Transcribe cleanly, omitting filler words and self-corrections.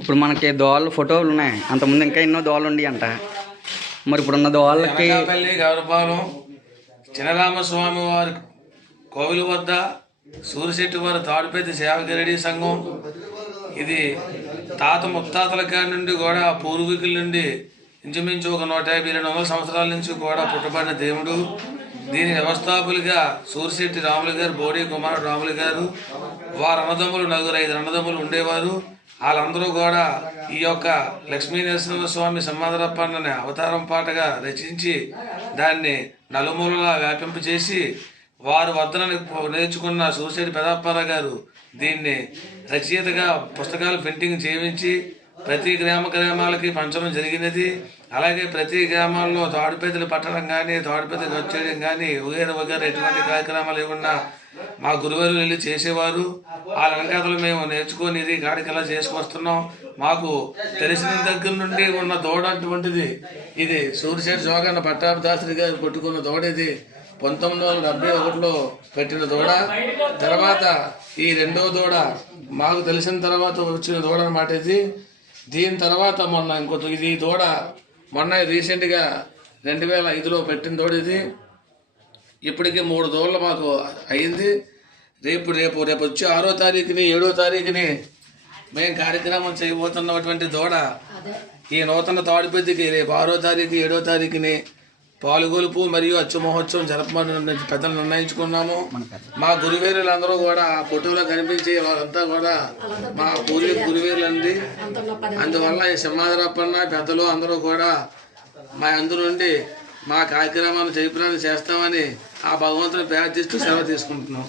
ఇప్పుడు మనకి దోళ్ళ ఫోటోలు ఉన్నాయి. అంతకుముందు ఇంకా ఎన్నో దోళ్ళు ఉండి అంట. మరి ఇప్పుడున్న దోళ్ళకి గౌరపాలెం చినరామస్వామి వారి కోవిల వద్ద సూరిశెట్టి వారి తాడుపేతి సేవకిరెడ్డి సంఘం. ఇది తాత ముత్తాతల కాడి నుండి కూడా పూర్వీకుల నుండి ఇంచుమించు ఒక 150-200 సంవత్సరాల నుంచి కూడా పుట్టబడిన దేవుడు. దీని వ్యవస్థాపకులుగా సూరిశెట్టి రాములు గారు, బోడి కుమారుడు రాములు గారు, వారు అన్నదమ్ములు 4-5 అన్నదమ్ములు ఉండేవారు. వాళ్ళందరూ కూడా ఈ యొక్క లక్ష్మీ నరసింహస్వామి సమాధరప్పన్నని అవతారం పాటగా రచించి దాన్ని నలుమూలలా వ్యాపింపచేసి వారు వద్దన నేర్చుకున్న సూరిశెట్టి పెదప్పారావు గారు దీన్ని రచయితగా పుస్తకాలు ప్రింటింగ్ చేయించి ప్రతి గ్రామాలకి పంచడం జరిగినది. అలాగే ప్రతి గ్రామాల్లో తాడుపేదలు పట్టడం కానీ, తాడుపేదలు ఖర్చు చేయడం కానీ, వగేర ఎటువంటి కార్యక్రమాలు ఏమన్నా మా గురువారు వెళ్ళి చేసేవారు. వాళ్ళ వెనకాతలు మేము నేర్చుకొని ఇది గాడికలా చేసుకొస్తున్నాం. మాకు తెలిసిన దగ్గర నుండి ఉన్న దూడ అటువంటిది. ఇది సూరిశెట్టి జోగన్న పట్టాభిదాసుడి గారు కొట్టుకున్న దూడ. ఇది 1971లో పెట్టిన దూడ. తర్వాత ఈ రెండో దూడ మాకు తెలిసిన తర్వాత వచ్చిన దూడ అన్నమాట ఇది. దీని తర్వాత మొన్న ఇంకొక ఇది దూడ మొన్న రీసెంట్గా 2005లో పెట్టిన దూడ ఇది. ఇప్పటికీ 3 దూడలు మాకు అయింది. రేపు వచ్చి 6వ తారీఖుని 7వ తారీఖుని మేము కార్యక్రమం చేయబోతున్నటువంటి దూడ ఈ నూతన తాడుపెద్దికి రేపు 6వ తారీఖు 7వ తారీఖుని పాలుగొలుపు మరియు అచ్చు మహోత్సవం జరపమని పెద్దలు నిర్ణయించుకున్నాము. మా గురువేరులందరూ కూడా ఆ ఫోటోలో కనిపించే వారంతా కూడా మా గురువేరులండి. అందువల్ల ఈ సింహాద్రప్పన్న పెద్దలు అందరూ కూడా మా అందరూ నుండి మా కార్యక్రమాన్ని జయప్రదం చేస్తామని ఆ భగవంతుని ప్రార్థిస్తూ సెలవు తీసుకుంటున్నాం.